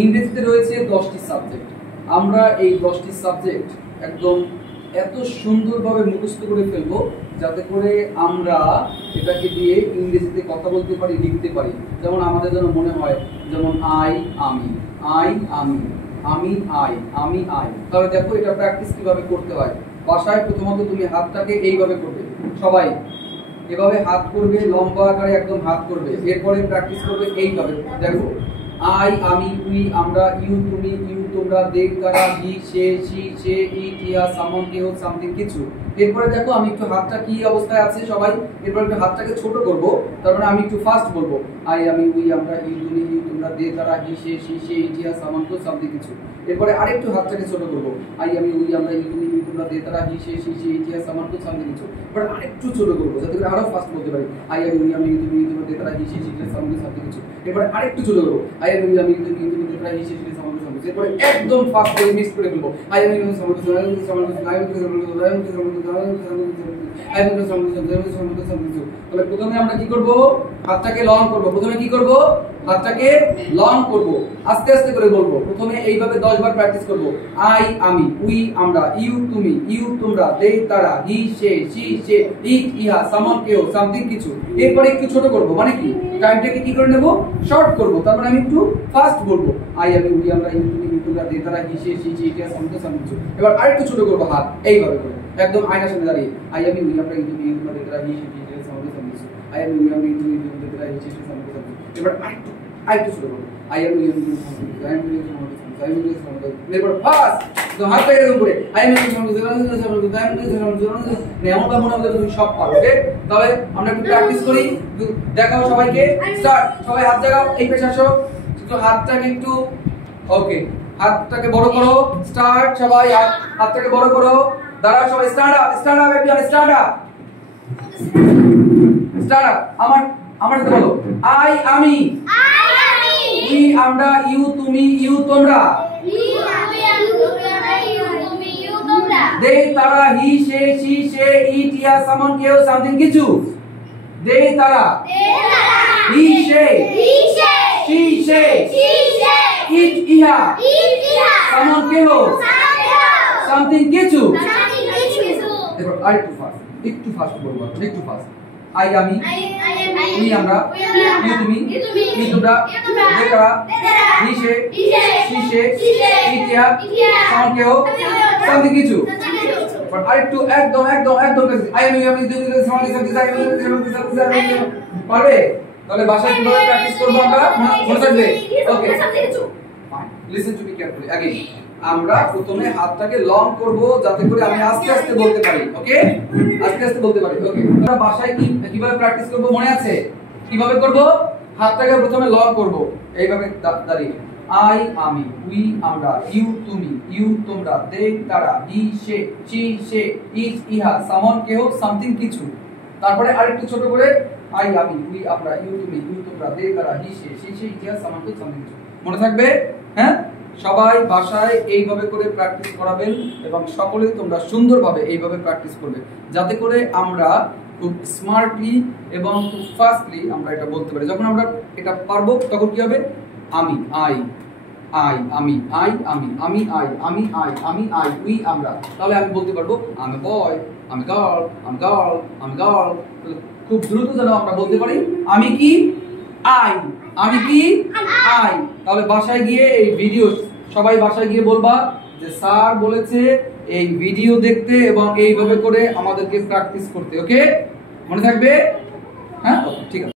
ইংরেজিতে রয়েছে 10টি সাবজেক্ট। আমরা এই 10টি সাবজেক্ট একদম এত সুন্দরভাবে মুখস্থ করে ফেলবো যাতে করে আমরা এটাকে দিয়ে ইংরেজিতে কথা বলতে পারি, লিখতে পারি। যেমন আমাদের যেন মনে হয়, যেমন আই আমি, আই আমি, আমি আই, আমি আই। তাহলে দেখো এটা প্র্যাকটিস কিভাবে করতে হয়। বাসায় প্রথমত তুমি হাতটাকে এইভাবে করবে, সবাই এভাবে হাত করবে, লম্বা আকারে একদম হাত করবে। এরপরে প্র্যাকটিস করবে এইভাবে, দেখো আই আমি, উই আমরা, ইউ তুমি, ইউ তোমরা, দে তারা, হি সে, শি সে, ইট ইহা, সামন কেহ, সামথিং কিছু। এরপরে দেখো আমি একটু হাতটা কি অবস্থায় আছে সবাই, এরপর একটু হাতটাকে ছোট করব, তারপরে আমি একটু ফাস্ট বলবো, আই আমি, উই আমরা, ইউ তুমি, ইউ তোমরা, দে তারা, হি সে, শি সে, ইট ইহা, সামন কেহ, সামথিং কিছু। এরপরে আরেকটু হাতটাকে ছোট করব, আই আমি, উই আমরা, ইউ তুমি, ইউ তোমরা, দে তারা, হি সে, শি সে, ইট ইহা, সামন কেহ, সামথিং কিছু। এরপর আরেকটু ছোট করব যাতে করে আরো ফাস্ট বলতে পারি, আই আমি, উই আমি, ইউ তুমি, ইউ তোমরা, দে তারা, হি সে, শি সে, সামন কেহ, সামথিং কিছু। এরপরে আরেকটু ছোট করব, আই আমি, উই আমি, ইউ তুমি, ইউ তোমরা, দে তারা, হি সে, শি সে, সামন কেহ, সামথিং কিছু। এরপরে একদম ফাস্ট করে মিক্স করে ফেলবো, আই আমি, ইউ সামন কেহ, সামন কেহ, সামন কেহ, আই আমি, সামন কেহ, সামন কেহ, সামন কেহ, তাহলে প্রথমে আমরা কি করব, হাতটাকে লং করব। প্রথমে কি করব, হাতটাকে লং করব, আস্তে আস্তে করে বলবো। প্রথমে এইভাবে 10 বার প্র্যাকটিস করব, আই আমি, উই আমরা, ইউ তুমি, ইউ তোমরা, দে তারা, হি সে, শি সে, ইট ইহা, সামন কেহ, সামথিং কিছু। এরপরে একটু ছোট করব, মানে কি টাইমটাকে কি করে নেব, শর্ট করব। তারপরে আমি একটু ফাস্ট বলবো, আই আমি, উই আমরা, ইউ তুমি, ইউ তোমরা, দে তারা, হি সে, শি সে, ইট ইহা, সামন কেহ, সামথিং কিছু। এবার আরেকটু ছোট করব হাত এইভাবে করে, একদম আয়নার সামনে দাঁড়িয়ে, আই আমি, উই আমরা, ইউ তুমি, ইউ তোমরা, দে তারা, হি সে, শি সে, সামন কেহ, সামথিং কিছু। আই আমি, উই আমরা, ইউ তুমি, ইউ তোমরা, দে তারা, হি সে, শি সামন কেহ, সামথিং কিছু। এবার আরেকটু ছোট করব, আই আমি, উই আমি, ইউ সামথিং কিছু, আই আমি, উই সামথিং কিছু, আই আমি, উই সামথিং কিছু। এরপর ফাস্ট তো হাতটা এরকম করে, আই আমি, উই সামথিং কিছু, আই আমি, উই সামথিং কিছু, আই আমি, উই সামথিং কিছু। এমন ভাবে মনে হবে তুমি সব পারো। ওকে, তাহলে আমরা একটু প্র্যাকটিস করি। দেখাও সবাইকে, স্টার্ট। সবাই হাত জাগাও, এই পেছনে আসো, একটু হাতটাকে একটু, ওকে হাতটাকে বড় করো, স্টার্ট। সবাই হাতটাকে বড় করো, দাঁড়াও সবাই, stand up, stand up, everyone stand up, stand up. আমার সাথে বলো, আই আমি, উই আমরা, ইউ তুমি, ইউ তোমরা, দে তারা, হি সে, শি সে, ইট ইহা, সামন কেহ, সামথিং কিছু। দে তারা, হি সে, শি সে, ইট ইহা, সামন কেহ, সামথিং কিছু। এবার আরেকটু ফাস্ট, একটু ফাস্ট বলবো, একটু ফাস্ট। আই আমি, উই আমরা, ইউ তুমি, ইউ তোমরা, দে তারা, হি সে, শি সে, ইট ইহা, সামন কেহ, সামথিং কিছু। এবার আরেকটু একদম একদম একদম কাছে, আই আমি, ইউ তুমি, সামন কেহ, সামথিং কিছু। পারবে? তাহলে বাসায় কিভাবে প্র্যাকটিস করব আমরা, মনে থাকবে? ওকে, লিসেন টু মি কেয়ারফুলি। আগে আমরা প্রথমে হাতটাকে লং করব যাতে করে আমি আস্তে আস্তে বলতে পারি। ওকে, আস্তে আস্তে বলতে পারি। ওকে, আমরা বাসায় কিভাবে প্র্যাকটিস করব মনে আছে? কিভাবে করব? হাতটাকে প্রথমে লং করব এইভাবে দাঁড়িয়ে, আই আমি, উই আমরা, ইউ তুমি, ইউ তোমরা, দে তারা, হি সে, শি সে, ইট ইহা, সামন কেহ, সামথিং কিছু। তারপরে আরেকটু ছোট করে, আই আমি, উই আমরা, ইউ তুমি, ইউ তোমরা, দে তারা, হি সে, শি সে, ইট ইহা, সামন কেহ, সামথিং কিছু। মনে থাকবে? হ্যাঁ, সবাই বাসায় এইভাবে করে প্র্যাকটিস করাবেন এবং সকলেই তোমরা সুন্দরভাবে এইভাবে প্র্যাকটিস করবে যাতে করে আমরা খুব স্মার্টলি এবং খুব ফাস্টলি আমরা এটা বলতে পারি। যখন আমরা এটা পারবো তখন কি হবে, আমি আই, আই আমি, আই আমি, আমি আই, আমি আই, আমি আই, উই আমরা। তাহলে আমি বলতে পারবো আমি বয়, আমি গার্ল, আমি গার্ল, আমি গার্ল। খুব দ্রুত যেন আমরা বলতে পারি আমি কি, আই, আমি কি, আই। তাহলে বাসায় গিয়ে এই ভিডিও, সবাই বাসায় গিয়ে বলবা যে স্যার বলেছে এই ভিডিও দেখতে এবং এইভাবে করে আমাদেরকে প্র্যাকটিস করতে। ওকে, মনে থাকবে? হ্যাঁ, ঠিক আছে।